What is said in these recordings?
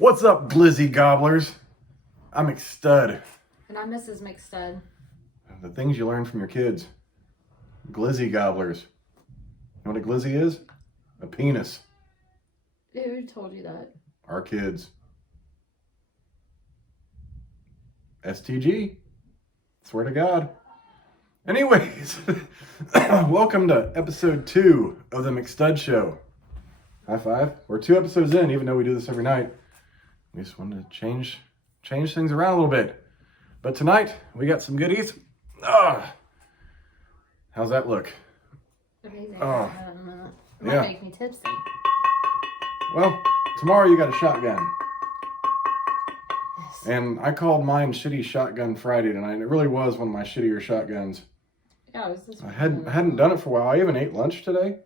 What's up, Glizzy Gobblers? I'm McStud. And I'm Mrs. McStud. The things you learn from your kids. Glizzy Gobblers. You know what a glizzy is? A penis. Who told you that? Our kids. STG. Swear to God. Anyways, welcome to episode 2 of the McStud Show. High five. We're 2 episodes in, even though we do this every night. We just wanted to change things around a little bit. But tonight, we got some goodies. How's that look? Amazing. Oh. It might make me tipsy. Well, tomorrow you got a shotgun. Yes. And I called mine Shitty Shotgun Friday tonight. It really was one of my shittier shotguns. Yeah, it was this I hadn't done it for a while. I even ate lunch today.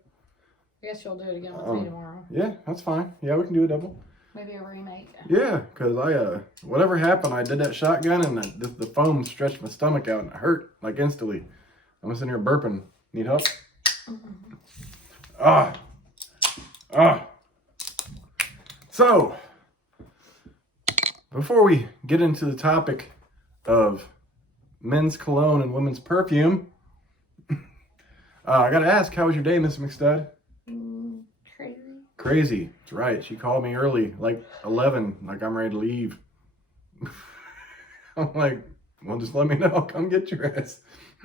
I guess you'll do it again with me tomorrow. Yeah, that's fine. Yeah, we can do a double. Maybe a remake. Yeah, because whatever happened, I did that shotgun and the foam stretched my stomach out and it hurt, like instantly. I'm sitting here burping. Need help? So, before we get into the topic of men's cologne and women's perfume, I gotta ask, how was your day, Miss McStud? Crazy. That's right. She called me early, like 11, like I'm ready to leave. I'm like, well, just let me know. I'll come get your ass.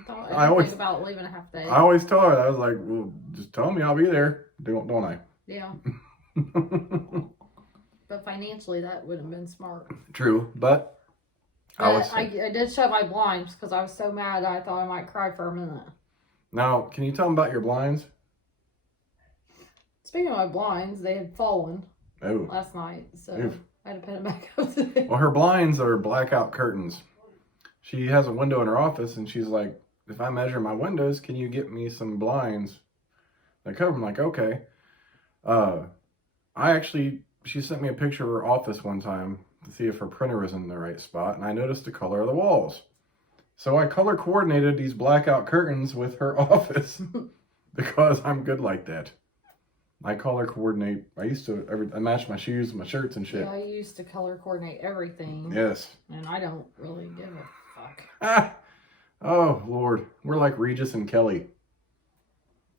I always think about leaving a half day. I always tell her that. I was like, well, just tell me I'll be there. Don't I? Yeah. But financially, that would have been smart. True, but I did shut my blinds because I was so mad I thought I might cry for a minute. Now, can you tell them about your blinds? Speaking of my blinds, they had fallen last night, so I had to put it back up today. Well, her blinds are blackout curtains. She has a window in her office, and she's like, if I measure my windows, can you get me some blinds that cover them? I'm like, okay. She sent me a picture of her office one time to see if her printer was in the right spot, and I noticed the color of the walls. So I color coordinated these blackout curtains with her office because I'm good like that. I color coordinate. I used to I match my shoes with my shirts and shit. Yeah, I used to color coordinate everything. Yes. And I don't really give a fuck. Oh, Lord. We're like Regis and Kelly.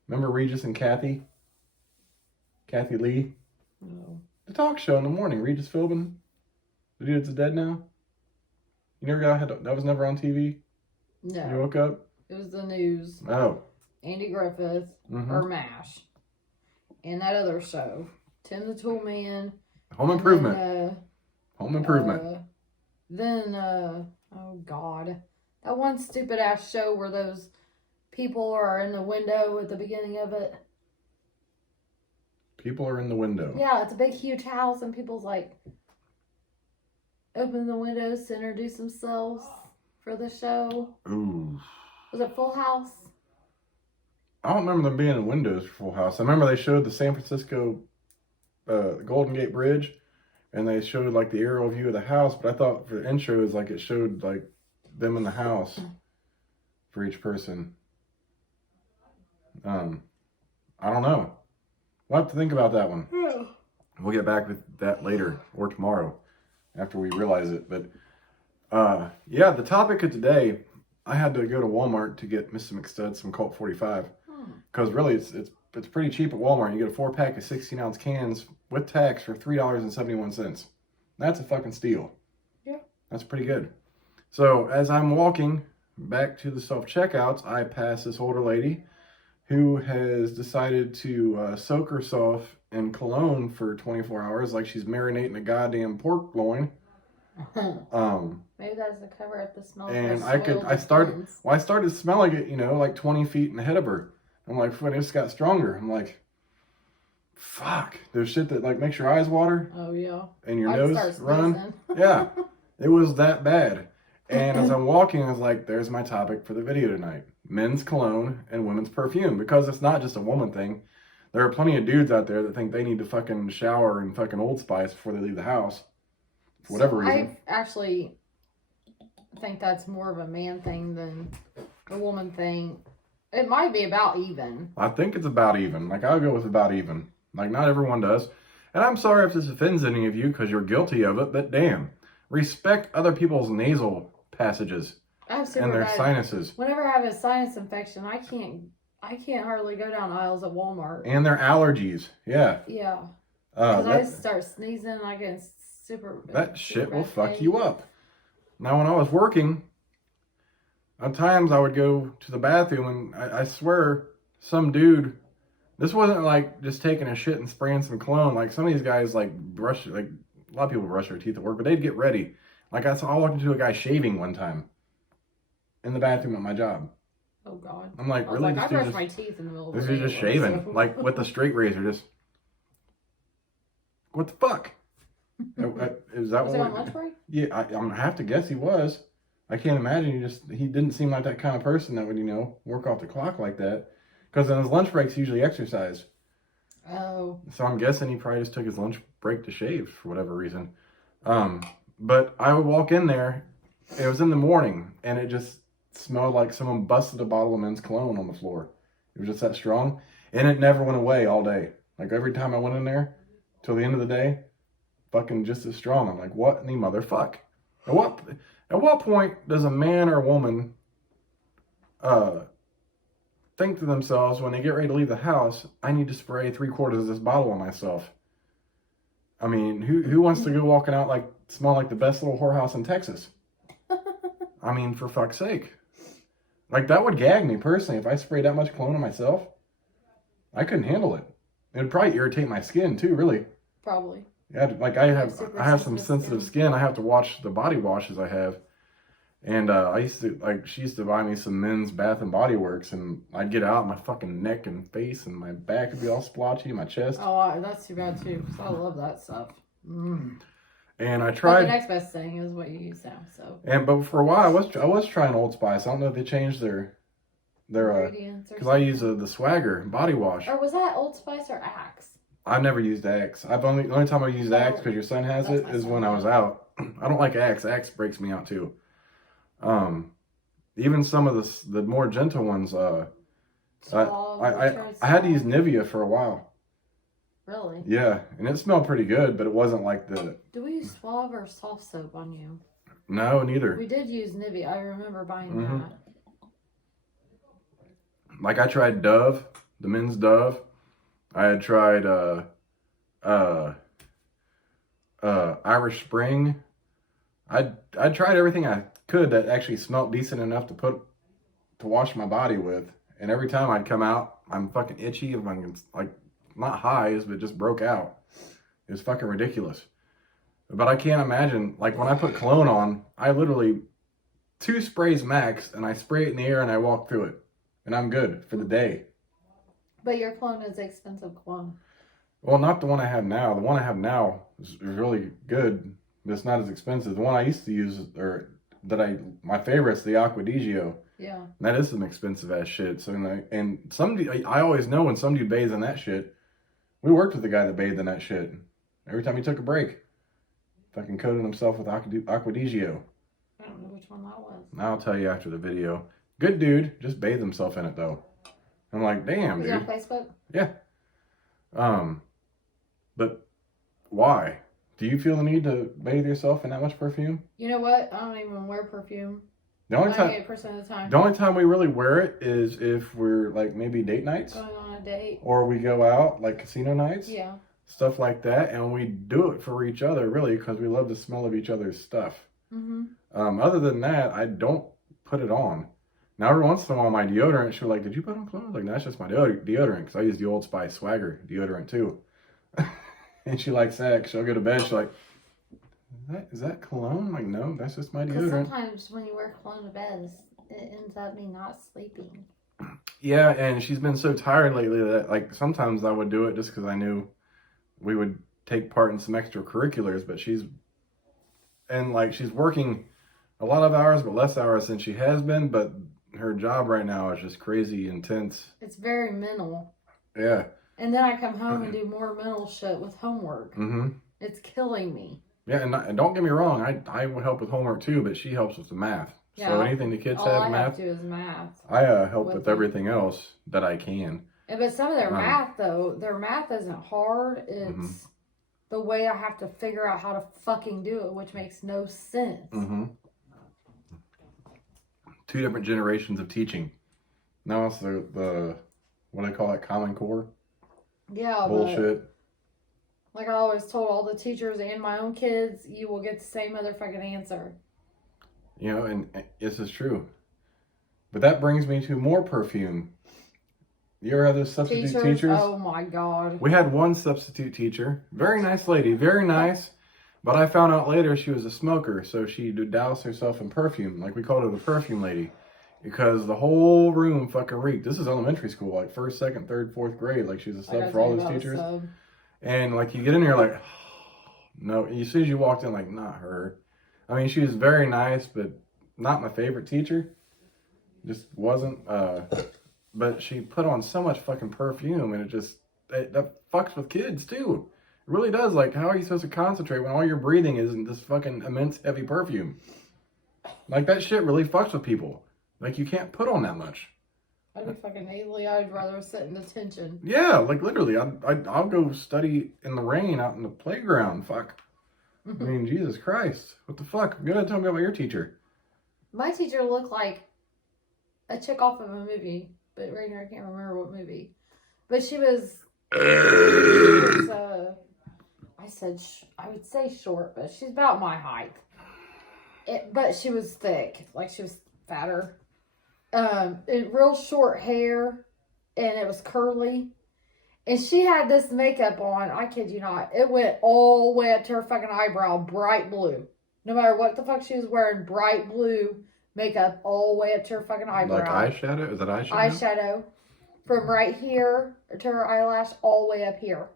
Remember Regis and Kathy? Kathy Lee? No. The talk show in the morning. Regis Philbin. The dude that's dead now. You never that was never on TV? No. You woke up? It was the news. Oh. Andy Griffith or MASH. And that other show. Tim the Tool Man. Home Improvement. Home Improvement. Oh God. That one stupid ass show where those people are in the window at the beginning of it. People are in the window. Yeah, it's a big huge house and people's like open the windows to introduce themselves for the show. Ooh. Was it Full House? I don't remember them being in windows for Full House. I remember they showed the San Francisco Golden Gate Bridge, and they showed like the aerial view of the house. But I thought for the intros, like it showed like them in the house for each person. I don't know. We'll have to think about that one. Yeah. We'll get back with that later or tomorrow after we realize it. But yeah, the topic of today. I had to go to Walmart to get Mrs. McStud some Colt 45 because really it's pretty cheap at Walmart. You get a 4-pack of 16-ounce cans with tax for $3.71. That's a fucking steal. Yeah, that's pretty good. So as I'm walking back to the self-checkouts, I pass this older lady who has decided to soak herself in cologne for 24 hours like she's marinating a goddamn pork loin. Maybe that's to cover up the smell. And I started smelling it, like 20 feet ahead of her. I'm like, when it just got stronger. I'm like, fuck. There's shit that like makes your eyes water. Oh yeah. And your nose run. Yeah. It was that bad. And as I'm walking, I was like, there's my topic for the video tonight. Men's cologne and women's perfume. Because it's not just a woman thing. There are plenty of dudes out there that think they need to fucking shower in fucking Old Spice before they leave the house. For whatever reason. I actually think that's more of a man thing than a woman thing. It might be about even. I think it's about even. Like, I'll go with about even. Like, not everyone does. And I'm sorry if this offends any of you because you're guilty of it, but damn. Respect other people's nasal passages and their sinuses. Whenever I have a sinus infection, I can't hardly go down aisles at Walmart. And their allergies. Yeah. Yeah. Because I start sneezing and I get super... That shit will fuck you up. Now, when I was working, at times I would go to the bathroom and I swear some dude, this wasn't like just taking a shit and spraying some cologne. Like some of these guys like a lot of people brush their teeth at work, but they'd get ready. Like I walked into a guy shaving one time in the bathroom at my job. Oh God. I'm like, really? I brush my teeth in the middle of the day. This is just shaving, like with the straight razor, just, what the fuck? Is that was what? He on lunch break? Yeah, I have to guess he was. I can't imagine he didn't seem like that kind of person that would, work off the clock like that. Because in his lunch breaks, he usually exercise. Oh. So I'm guessing he probably just took his lunch break to shave for whatever reason. But I would walk in there, it was in the morning, and it just smelled like someone busted a bottle of men's cologne on the floor. It was just that strong. And it never went away all day. Like every time I went in there, till the end of the day, fucking just as strong. I'm like, what in the motherfuck? At what point does a man or a woman think to themselves when they get ready to leave the house, I need to spray 3/4 of this bottle on myself? I mean, who wants to go walking out like smell like the best little whorehouse in Texas? I mean, for fuck's sake. Like that would gag me personally if I sprayed that much cologne on myself. I couldn't handle it. It would probably irritate my skin too, really. Probably. Yeah, like I have some sensitive skin. I have to watch the body washes I have. And she used to buy me some men's Bath and Body Works, and I'd get out, my fucking neck and face and my back would be all splotchy, my chest. Oh, that's too bad too, because I love that stuff. Mm. And I tried. But the next best thing is what you use now. So. But for a while I was trying Old Spice. I don't know if they changed their because I use the Swagger body wash. Or was that Old Spice or Axe? I've never used Axe. The only time I used Axe because your son has it is when I was out. I don't like Axe. Axe breaks me out too. Even some of the more gentle ones. I had to use Nivea for a while. Really? Yeah, and it smelled pretty good, but it wasn't like the. Do we use Suave or soft soap on you? No, neither. We did use Nivea. I remember buying that. Like I tried Dove, the men's Dove. I had tried Irish Spring. I tried everything I could that actually smelled decent enough to wash my body with. And every time I'd come out, I'm fucking itchy. I'm like not highs, but just broke out. It was fucking ridiculous. But I can't imagine, like when I put cologne on, I literally 2 sprays max, and I spray it in the air and I walk through it, and I'm good for the day. But your cologne is expensive cologne. Well, not the one I have now. The one I have now is really good, but it's not as expensive. The one I used to use, my favorite's the Aqua di Gio. Yeah. That is some expensive ass shit. So, I always know when some dude bathes in that shit. We worked with the guy that bathed in that shit. Every time he took a break, fucking coated himself with Aqua di Gio. I don't know which one that was. I'll tell you after the video. Good dude, just bathed himself in it though. I'm like, damn, dude. Is he on Facebook? Yeah. But why? Do you feel the need to bathe yourself in that much perfume? You know what? I don't even wear perfume. The only 98% of the time. The only time we really wear it is if we're like maybe date nights. Going on a date. Or we go out like casino nights. Yeah. Stuff like that, and we do it for each other really because we love the smell of each other's stuff. Mm-hmm. Other than that, I don't put it on. Now every once in a while, my deodorant, she'll like, did you put on cologne? Like, that's just my deodorant because I use the Old Spice Swagger deodorant too. And she likes that. She'll go to bed. She's like, is that cologne? I'm like, no, that's just my deodorant. Sometimes when you wear cologne to bed, it ends up me not sleeping. Yeah, and she's been so tired lately that like sometimes I would do it just because I knew we would take part in some extracurriculars, but she's working a lot of hours, but less hours than she has been, but her job right now is just crazy intense. It's very mental. Yeah. And then I come home and do more mental shit with homework. Mm-hmm. It's killing me. Yeah, and don't get me wrong, I will help with homework too, but she helps with the math. Yeah, so anything the kids have math. All I have to do is math. I help with everything else that I can. But some of their math, though, their math isn't hard. It's the way I have to figure out how to fucking do it, which makes no sense. Mm-hmm. 2 different generations of teaching. Now it's the what do they call it, Common Core? Yeah, bullshit. Like I always told all the teachers and my own kids, you will get the same motherfucking answer. You know, and this is true. But that brings me to more Perfume. You ever had those substitute teachers? Oh my God. We had one substitute teacher. Very nice lady. Very nice. But I found out later she was a smoker. So she doused herself in perfume. Like we called her the perfume lady. Because the whole room fucking reeked. This is elementary school. Like 1st, 2nd, 3rd, 4th grade. Like she's a sub for all those teachers. And like you get in there like, no. You see as you walked in like, not her. I mean, she was very nice, but not my favorite teacher. Just wasn't. But she put on so much fucking perfume, and that fucks with kids too. It really does. Like, how are you supposed to concentrate when all you're breathing is this fucking immense heavy perfume? Like, that shit really fucks with people. Like, you can't put on that much. I'd be fucking nasally. I'd rather sit in detention. Yeah, like literally, I'll go study in the rain out in the playground. Fuck. I mean, Jesus Christ, what the fuck? Go ahead, tell me about your teacher. My teacher looked like a chick off of a movie, but right now I can't remember what movie. But she was I would say short, but she's about my height. But she was thick, like she was fatter. Real short hair, and it was curly. And she had this makeup on, I kid you not, it went all the way up to her fucking eyebrow, bright blue. No matter what the fuck she was wearing, bright blue makeup all the way up to her fucking eyebrow. Like eyeshadow? Is that eyeshadow? Eyeshadow. From right here to her eyelash all the way up here.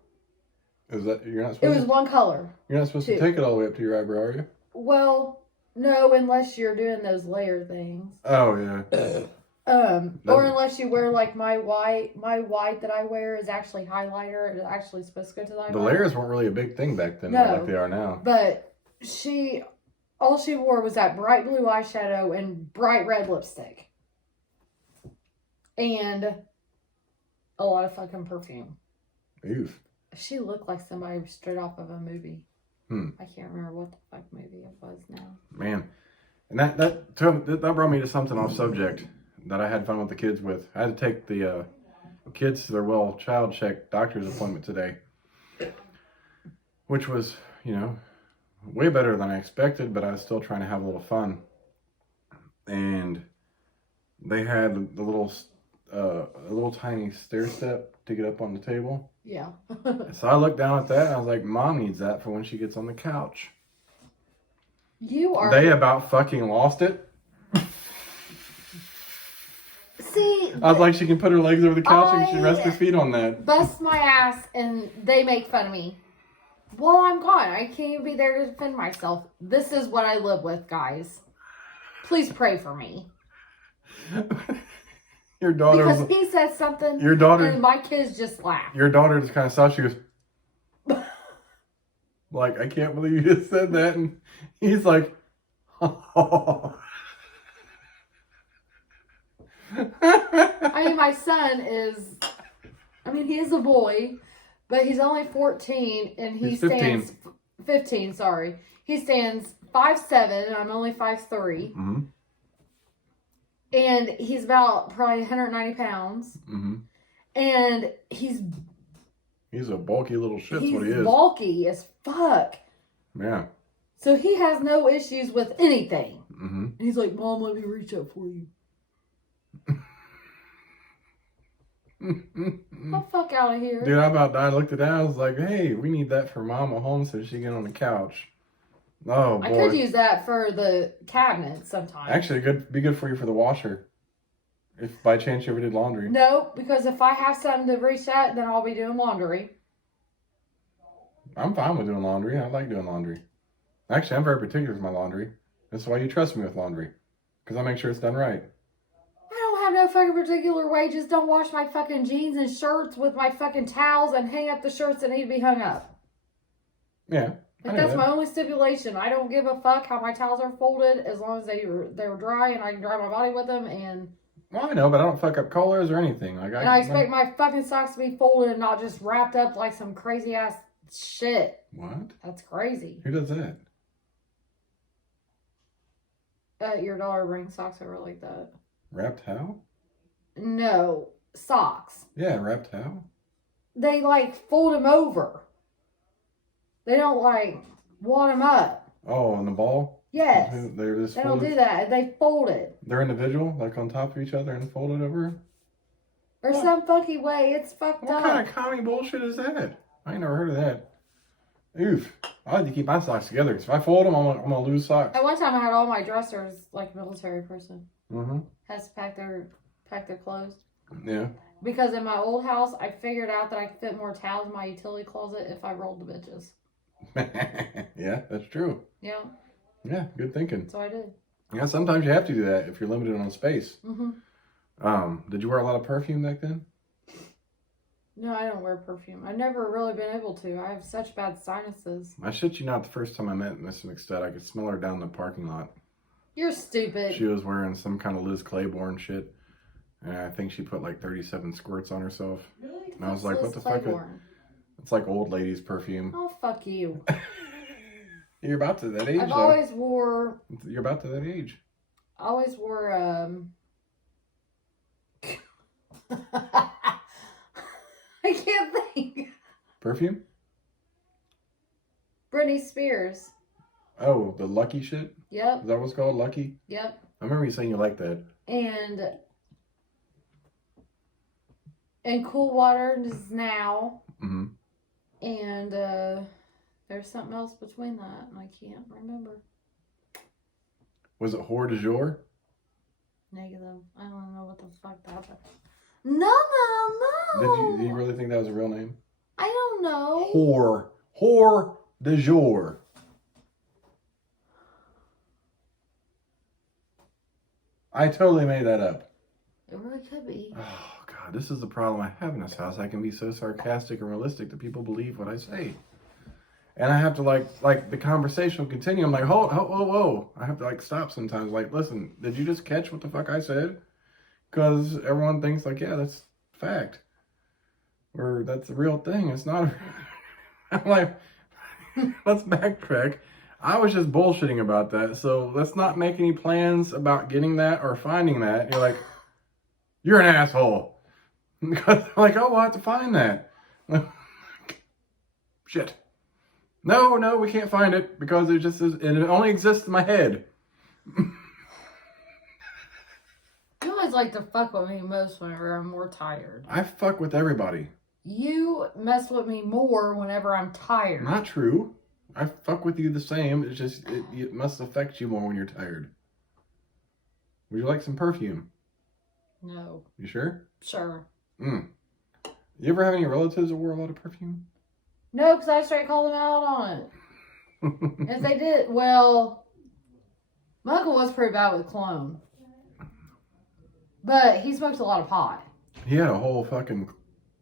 Is that, you're not supposed It was one color. You're not supposed to take it all the way up to your eyebrow, are you? Well, no, unless you're doing those layer things. Oh, yeah. Or unless you wear like my white that I wear is actually highlighter. It's actually supposed to go to the eyebrow. The layers weren't really a big thing back then, no, like they are now. But all she wore was that bright blue eyeshadow and bright red lipstick. And a lot of fucking perfume. Oof. She looked like somebody straight off of a movie. I can't remember what the fuck movie it was now. Man. And that brought me to something off subject that I had fun with the kids with. I had to take the kids to their child check doctor's appointment today. Which was, way better than I expected, but I was still trying to have a little fun. And they had a little tiny stair step to get up on the table. Yeah. So I looked down at that and I was like, Mom needs that for when she gets on the couch. They about fucking lost it. See, I was like, she can put her legs over the couch and she can rest her feet on that. Bust my ass and they make fun of me. Well, I'm gone. I can't even be there to defend myself. This is what I live with, guys. Please pray for me. Your daughter, because he said something, and my kids just laugh. Your daughter just kind of saw. She goes, like, I can't believe you just said that, and he's like, oh. I mean, my son is, he is a boy, but he's only 14, and he stands 15. Sorry, he stands 5'7", and I'm only 5'3". Mm-hmm. And he's about probably 190 pounds. Mm-hmm. And he's a bulky little shit. That's what he is. He's bulky as fuck. Yeah. So he has no issues with anything. Mm-hmm. And he's like, Mom, let me reach up for you. The fuck out of here. Dude, I about died. I looked at that. I was like, hey, we need that for Mama home so she can get on the couch. Oh, boy. I could use that for the cabinet sometimes. Actually, be good for you for the washer. If by chance you ever did laundry. No, because if I have something to reach at, then I'll be doing laundry. I'm fine with doing laundry. I like doing laundry. Actually, I'm very particular with my laundry. That's why you trust me with laundry. Because I make sure it's done right. I don't have no fucking particular way. Just don't wash my fucking jeans and shirts with my fucking towels and hang up the shirts that need to be hung up. Yeah. That's my only stipulation. I don't give a fuck how my towels are folded as long as they're dry and I can dry my body with them. And well, I know, but I don't fuck up colors or anything. I expect my fucking socks to be folded and not just wrapped up like some crazy ass Shit. What? That's crazy. Who does that? Your daughter brings socks over like that. Wrapped how? No, socks. Yeah, wrapped how? They like fold them over. They don't like wad them up. Oh, on the ball? Yes. They're just They folded? don't do that. They fold it. They're individual, like on top of each other and folded over? Or some funky way. It's fucked What up. kind of commie bullshit is that? I ain't never heard of that. Oof. I like to keep my socks together. 'Cause if I fold them, I'm gonna lose socks. At one time, I had all my dressers like a military person. Mm-hmm. Has to pack their clothes. Yeah. Because in my old house, I figured out that I could fit more towels in my utility closet if I rolled the bitches. Yeah, that's true. Yeah. Yeah, good thinking. So I did. Yeah, sometimes you have to do that if you're limited on space. Mm-hmm. Did you wear a lot of perfume back then? No, I don't wear perfume. I've never really been able to. I have such bad sinuses. I shit you not, the first time I met Miss McStud, I could smell her down the parking lot. You're stupid. She was wearing some kind of Liz Claiborne shit. And I think she put like 37 squirts on herself. Really? And I was like, what the fuck? It's like old ladies perfume. Oh, fuck you. You're about to that age, I've though. always wore... You're about to that age. I always wore, I can't think. Perfume? Britney Spears. Oh, the Lucky shit? Yep. Is that what's called? Lucky? Yep. I remember you saying you liked that. And Cool Water is now. Mm-hmm. And there's something else between that, and I can't remember. Was it Whore du Jour? Negative. I don't know what the fuck that was. No. Do you really think that was a real name? I don't know. Whore du Jour. I totally made that up. It really could be. Oh, God, this is the problem I have in this house. I can be so sarcastic and realistic that people believe what I say. And I have to, like the conversation will continue. I'm like, whoa. I have to, stop sometimes. Like, listen, did you just catch what the fuck I said? Because everyone thinks, yeah, that's fact. Or that's the real thing. It's not. I'm like, let's backtrack. I was just bullshitting about that. So let's not make any plans about getting that or finding that. And you're like, you're an asshole. Because I'm like, oh, we'll have to find that. Shit. No, we can't find it because it just is, and it only exists in my head. You always like to fuck with me most whenever I'm more tired. I fuck with everybody. You mess with me more whenever I'm tired. Not true. I fuck with you the same. It's just, it must affect you more when you're tired. Would you like some perfume? No. You sure? Sure. You ever have any relatives that wore a lot of perfume? No, because I straight called them out on it. If they did, well, my uncle was pretty bad with Cologne. But he smoked a lot of pot. He had a whole fucking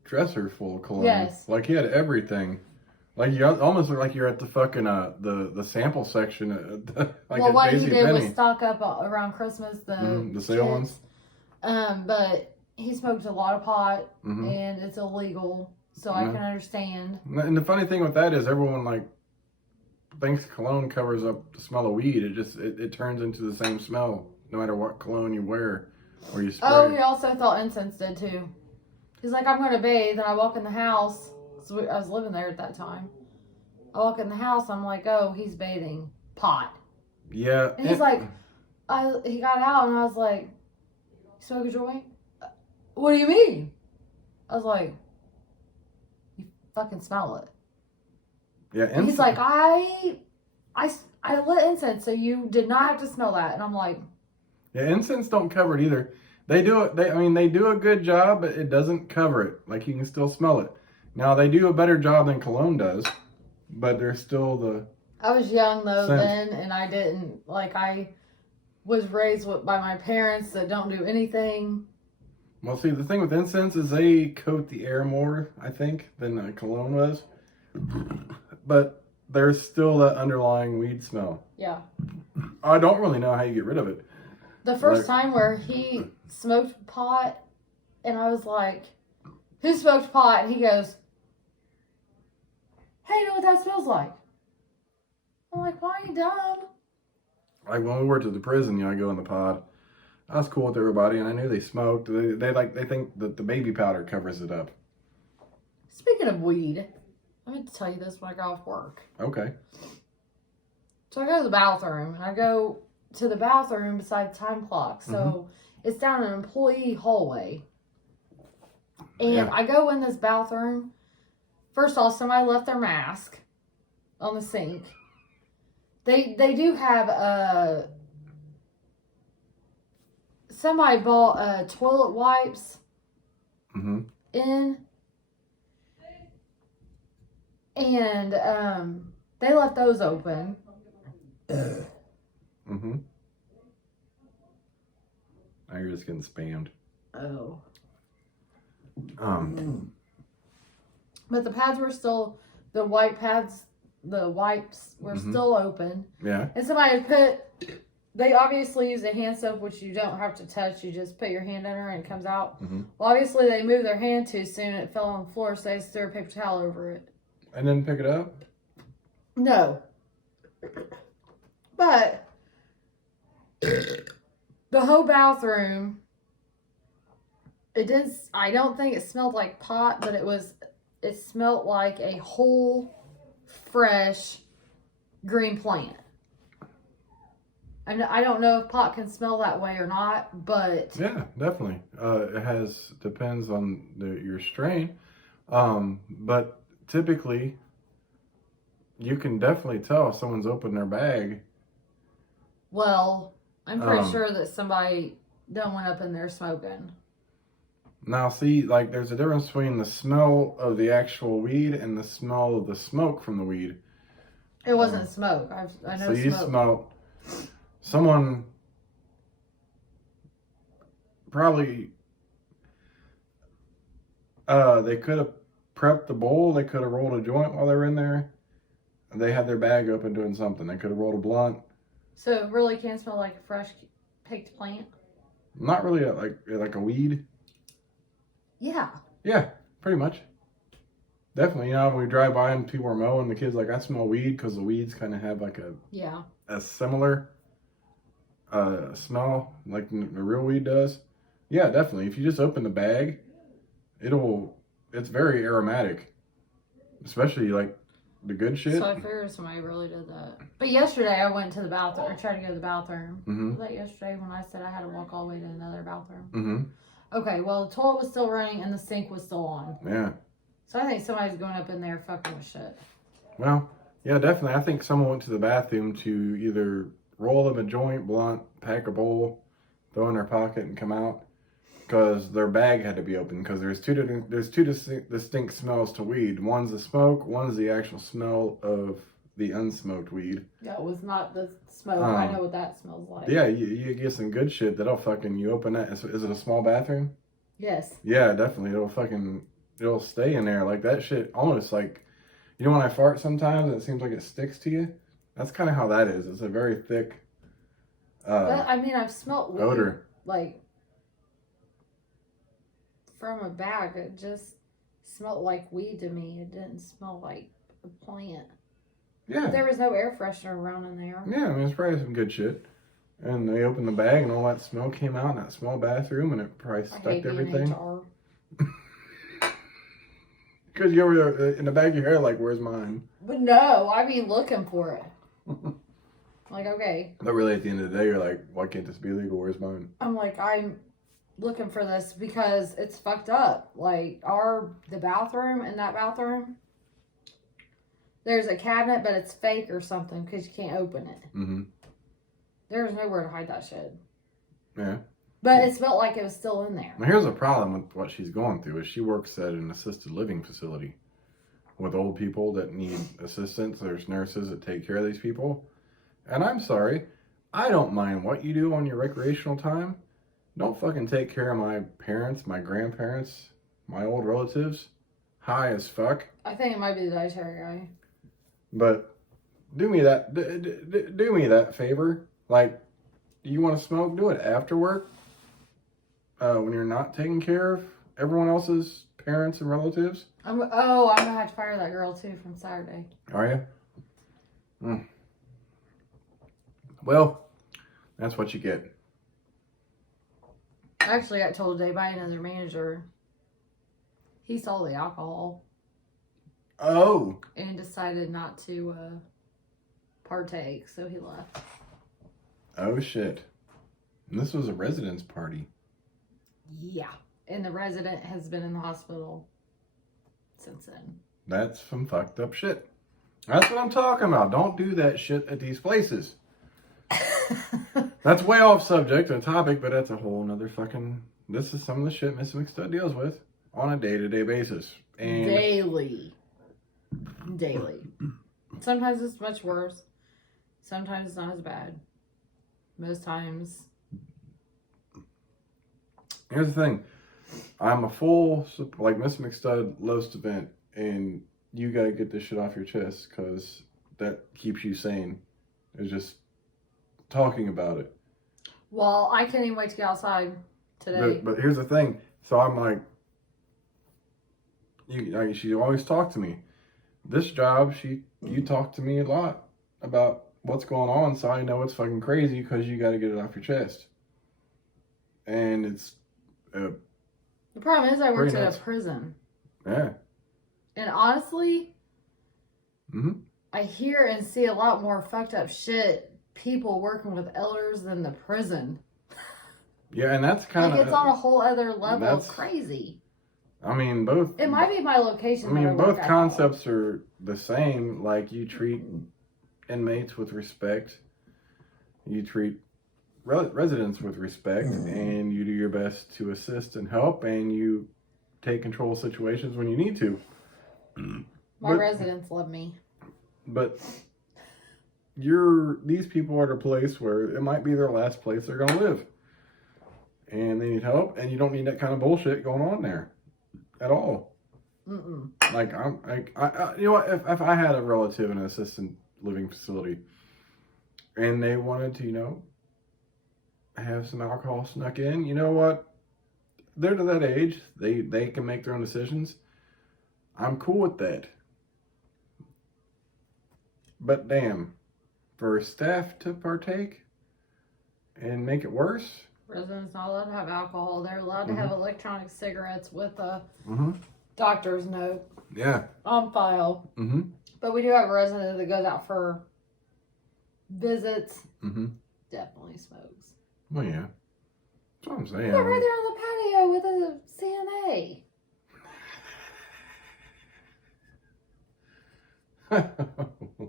dresser full of cologne. Yes. Like, he had everything. Like, you almost look like you're at the fucking, the sample section. Well, what he did was stock up around Christmas, the sale ones. But he smoked a lot of pot, and it's illegal, so I can understand. And the funny thing with that is everyone, thinks cologne covers up the smell of weed. It just, it turns into the same smell, no matter what cologne you wear or you spray. Oh, he also thought incense did, too. He's like, I'm going to bathe, and I walk in the house. So I was living there at that time. I walk in the house, I'm like, oh, he's bathing. Pot. Yeah. And he's like, he got out, and I was like, you smoke a joint? What do you mean? I was like, you fucking smell it. Yeah. And he's like, I lit incense, so you did not have to smell that. And I'm like, yeah, incense don't cover it either. They do it. They do a good job, but it doesn't cover it. Like, you can still smell it. Now, they do a better job than cologne does, but there's still the... I was young, though, scent. then, and I didn't, I was raised by my parents that don't do anything. Well, see, the thing with incense is they coat the air more, I think, than cologne was. But there's still that underlying weed smell. Yeah. I don't really know how you get rid of it. The first time where he smoked pot, and I was like, who smoked pot? And he goes, hey, you know what that smells like? I'm like, why are you dumb? Like when we worked at the prison, I go in the pod. I was cool with everybody, and I knew they smoked. They think that the baby powder covers it up. Speaking of weed, I meant to tell you this when I got off work. Okay. So I go to the bathroom, and I go to the bathroom beside the time clock. So it's down an employee hallway. And I go in this bathroom. First off, somebody left their mask on the sink. They do have somebody bought toilet wipes in, and they left those open. Now you're just getting spammed. Oh. But the pads were still, the wipes were still open. Yeah. And somebody they obviously use a hand soap, which you don't have to touch. You just put your hand in her and it comes out. Well, obviously they moved their hand too soon. It fell on the floor, so they just threw a paper towel over it. And then pick it up? No. But the whole bathroom, I don't think it smelled like pot, but it smelled like a whole, fresh green plant. I don't know if pot can smell that way or not, but yeah, definitely. It depends on your strain, but typically you can definitely tell if someone's opened their bag. Well, I'm pretty sure that somebody done went up in there smoking. Now, see, like there's a difference between the smell of the actual weed and the smell of the smoke from the weed. It wasn't smoke. I know. So you smelled someone probably. They could have prepped the bowl. They could have rolled a joint while they were in there. They had their bag open doing something. They could have rolled a blunt. So it really can smell like a fresh picked plant. Not really like a weed. Yeah. Yeah, pretty much. Definitely. When we drive by and people are mowing, the kids like, I smell weed, because the weeds kind of have like a similar smell like the real weed does. Yeah, definitely. If you just open the bag, it's very aromatic, especially like the good shit. So I figured somebody really did that. But yesterday I went to the bathroom. I tried to go to the bathroom. Was that yesterday when I said I had to walk all the way to another bathroom? Okay, well, the toilet was still running and the sink was still on. Yeah. So I think somebody's going up in there fucking with shit. Well, yeah, definitely. I think someone went to the bathroom to either roll them a joint, blunt, pack a bowl, throw in their pocket, and come out. Because their bag had to be open. Because there's two distinct smells to weed. One's the smoke. One's the actual smell of the unsmoked weed. Yeah, it was not the smoke. I know what that smells like. Yeah, you get some good shit that'll fucking, you open that. Is it a small bathroom? Yes. Yeah, definitely. It'll stay in there. Like that shit almost like, when I fart sometimes, it seems like it sticks to you. That's kind of how that is. It's a very thick I've smelled weed, odor. Like, from a bag. It just smelled like weed to me. It didn't smell like a plant. Yeah. There was no air freshener around in there. Yeah, it's probably some good shit. And they opened the bag and all that smell came out in that small bathroom and it probably stuck to everything. Because you were in the back of your hair like, where's mine? But no, I mean looking for it. Like, okay. But really at the end of the day, you're like, why can't this be legal? Where's mine? I'm like, I'm looking for this because it's fucked up. Like, the bathroom, in that bathroom, there's a cabinet, but it's fake or something because you can't open it. There's nowhere to hide that shit. Yeah. But it smelled like it was still in there. Now here's a problem with what she's going through is she works at an assisted living facility with old people that need assistance. There's nurses that take care of these people. And I'm sorry, I don't mind what you do on your recreational time. Don't fucking take care of my parents, my grandparents, my old relatives. High as fuck. I think it might be the dietary guy. But do me that, do me that favor. Like, you want to smoke? Do it after work. When you're not taking care of everyone else's parents and relatives. I'm gonna have to fire that girl too from Saturday. Are you? Well, that's what you get. I actually got told today by another manager. He saw the alcohol. Oh. And decided not to partake, so he left. Oh shit. And this was a residence party. Yeah. And the resident has been in the hospital since then. That's some fucked up shit. That's what I'm talking about. Don't do that shit at these places. That's way off subject and topic, but that's a whole nother fucking... This is some of the shit Miss McStud deals with on a day-to-day basis. And Daily. Sometimes it's much worse. Sometimes it's not as bad. Most times. Here's the thing. I'm a full... Like, Miss McStud loves to vent, and you gotta get this shit off your chest, because that keeps you sane. It's just talking about it. Well, I can't even wait to get outside today. But here's the thing. So I'm like, she always talked to me. This job, you talk to me a lot about what's going on, so I know it's fucking crazy because you got to get it off your chest. And it's the problem is I worked pretty at nuts. a prison. Yeah. And honestly, Mm-hmm. I hear and see a lot more fucked up shit people working with elders than the prison. Yeah, and that's kind of... Like, it's on a whole other level of crazy. I mean, both... It might be my location. I mean, that I work both at, concepts are the same. Like, you treat inmates with respect. You treat residents with respect. And you do your best to assist and help. And you take control of situations when you need to. My residents love me. But these people are at a place where it might be their last place they're going to live. And they need help. And you don't need that kind of bullshit going on there. At all. Mm-mm. Like, you know what? If I had a relative in an assisted living facility and they wanted to, have some alcohol snuck in, you know what? They're to that age. They can make their own decisions. I'm cool with that. But damn, for staff to partake and make it worse. Residents not allowed to have alcohol. They're allowed to have electronic cigarettes with a doctor's note on file. Mm-hmm. But we do have a resident that goes out for visits. Mm-hmm. Definitely smokes. Well, yeah. That's what I'm saying. They're right there on the patio with a CNA.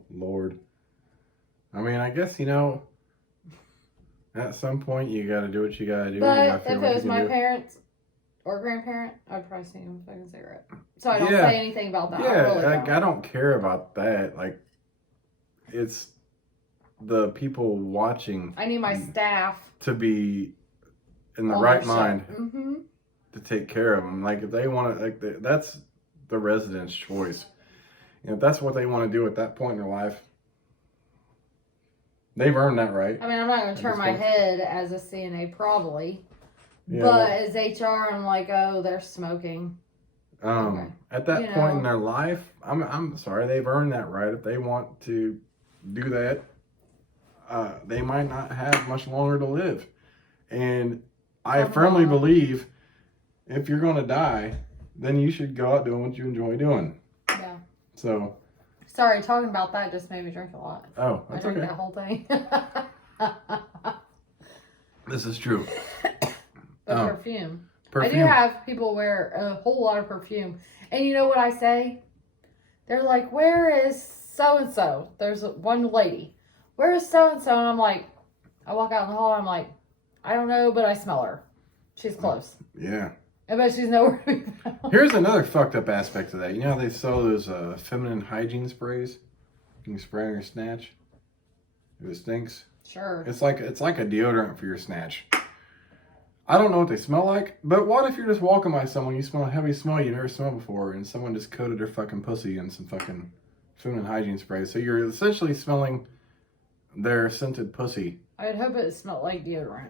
Lord. I mean, I guess, at some point you gotta do what you gotta do. But if it was my parents or grandparent, I'd probably sing them a fucking cigarette. So I don't say anything about that. Yeah, I don't care about that. Like, it's the people watching. I need my staff to be in the right mind mm-hmm. to take care of them. Like, if they want to, that's the resident's choice. If that's what they want to do at that point in their life, they've earned that right. I mean, I'm not going to turn my head as a CNA, probably. Yeah, but as HR, I'm like, oh, they're smoking. Okay. At that point in their life, I'm sorry, they've earned that right. If they want to do that, they might not have much longer to live. And I firmly believe if you're going to die, then you should go out doing what you enjoy doing. Yeah. So. Sorry, talking about that just made me drink a lot. Oh, that's I drank that whole thing. This is true. Perfume. I do have people wear a whole lot of perfume. And you know what I say? They're like, where is so-and-so? There's one lady. Where is so-and-so? And I'm like, I walk out in the hall and I'm like, I don't know, but I smell her. She's close. Yeah. I bet she's nowhere to be found. Here's another fucked up aspect of that. You know how they sell those feminine hygiene sprays? You can spray on your snatch if it stinks. Sure. It's like a deodorant for your snatch. I don't know what they smell like, but what if you're just walking by someone, you smell a heavy smell you never smelled before, and someone just coated their fucking pussy in some fucking feminine hygiene spray? So you're essentially smelling their scented pussy. I would hope it smelled like deodorant.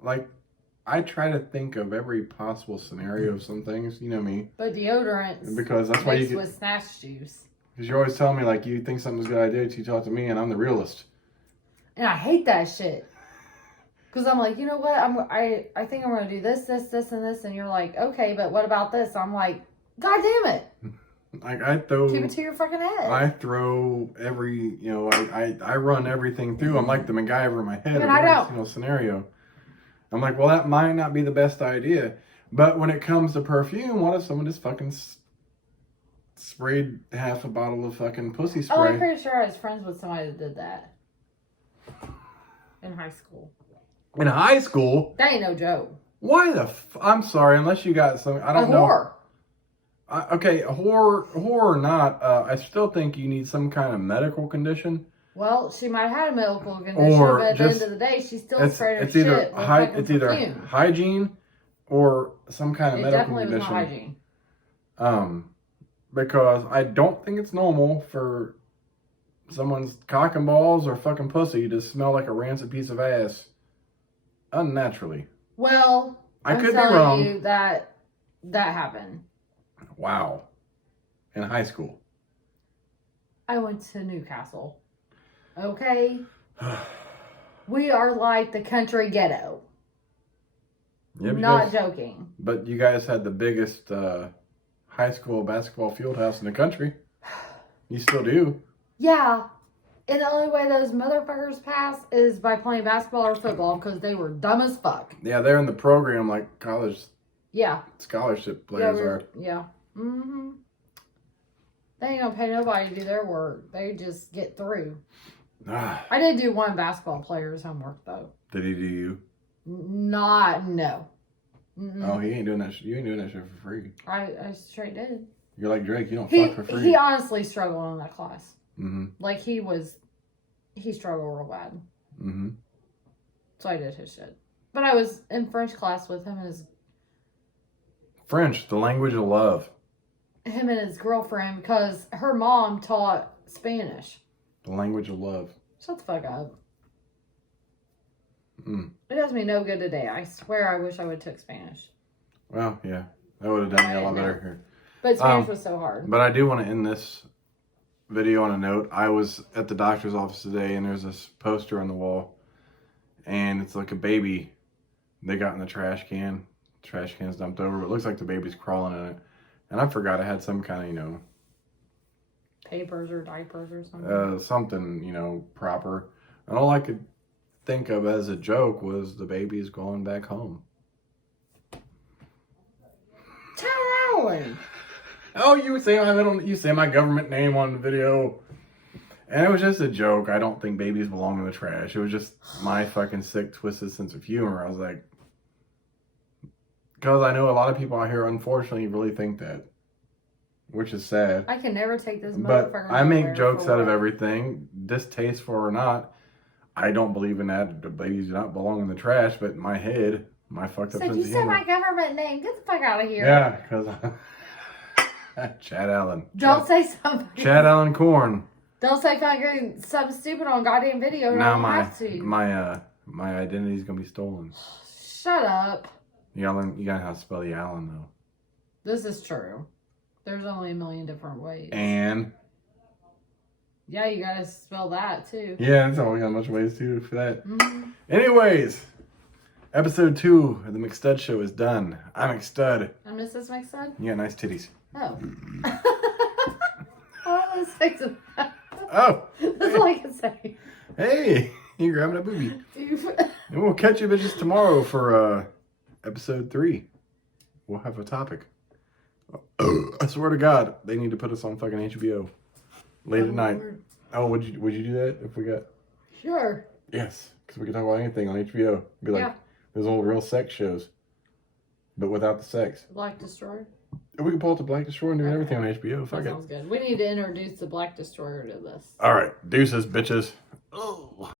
Like, I try to think of every possible scenario of some things. You know me. But deodorants. Because that's why you mixed get. with snatch juice. Because you always tell me like you think something's a good idea till you talk to me, and I'm the realist. And I hate that shit. Because I'm like, you know what? I think I'm going to do this, and this. And you're like, okay, but what about this? I'm like, God damn it. Like I throw. Keep it to your fucking head. I throw every, I run everything through. I'm like the MacGyver in my head of I every don't. single scenario. I'm like, well, that might not be the best idea. But when it comes to perfume, what if someone just fucking sprayed half a bottle of fucking pussy spray? Oh, I'm pretty sure I was friends with somebody that did that. In high school. In high school? That ain't no joke. Why the I'm sorry, unless you got some, I don't know. Whore. Okay, a whore or not, I still think you need some kind of medical condition. Well, she might have had a medical condition, but at the end of the day, she still sprayed her shit with fucking perfume. Hygiene or some kind of medical condition. It definitely was not hygiene. Because I don't think it's normal for someone's cock and balls or fucking pussy to smell like a rancid piece of ass unnaturally. Well, I could be telling wrong. You that happened. Wow. In high school. I went to Newcastle. Okay? We are like the country ghetto. Yeah, not joking. But you guys had the biggest high school basketball field house in the country. You still do. Yeah. And the only way those motherfuckers pass is by playing basketball or football because they were dumb as fuck. Yeah, they're in the program like college. Yeah. Scholarship players are. Yeah. Mm-hmm. They ain't gonna pay nobody to do their work. They just get through. I did do one basketball player's homework though. Did he do you? No. Mm-mm. Oh, he ain't doing that shit. You ain't doing that shit for free. I straight did. You're like Drake. You don't fuck for free. He honestly struggled in that class. Mm-hmm. Like he struggled real bad. Mm-hmm. So I did his shit. But I was in French class with him and his French, the language of love. Him and his girlfriend because her mom taught Spanish. The language of love. Shut the fuck up. Mm. It does me no good today. I swear I wish I would have took Spanish. Well, yeah. That would have done me a lot better here. But Spanish was so hard. But I do want to end this video on a note. I was at the doctor's office today and there's this poster on the wall. And it's like a baby they got in the trash can. The trash can's dumped over, but it looks like the baby's crawling in it. And I forgot I had some kind of, papers or diapers or something. Something, proper. And all I could think of as a joke was the baby's going back home. Chad Allen. Oh, you say my government name on the video. And it was just a joke. I don't think babies belong in the trash. It was just my fucking sick, twisted sense of humor. I was like, because I know a lot of people out here, unfortunately, really think that. Which is sad. I can never take this But motherfucker. I make jokes out of everything, distasteful or not. I don't believe in that. The babies do not belong in the trash, but in my head, my fucked up sense of humor. You said my government name. Get the fuck out of here. Yeah, because Chad Allen. Don't say something. Chad Allen Corn. Don't say something stupid on goddamn video. Now my identity's gonna be stolen. Shut up. You gotta have to spell the Allen though. This is true. There's only a million different ways. And yeah, you gotta spell that too. Yeah, there's only got much ways too for that. Mm-hmm. Anyways, episode 2 of the McStud Show is done. I'm McStud. I'm Mrs. McStud. You got nice titties. Oh. Oh, let's fix it. Oh. That's all I can say. Hey, you're grabbing a booby. And we'll catch you bitches tomorrow for episode 3. We'll have a topic. I swear to God, they need to put us on fucking HBO late at night. Lord. Oh, would you do that if we got? Sure. Yes, because we can talk about anything on HBO. Be like those old real sex shows, but without the sex. Black Destroyer. We can pull up the Black Destroyer and do everything on HBO. Fuck it. Sounds good. We need to introduce the Black Destroyer to this. All right, deuces, bitches. Oh.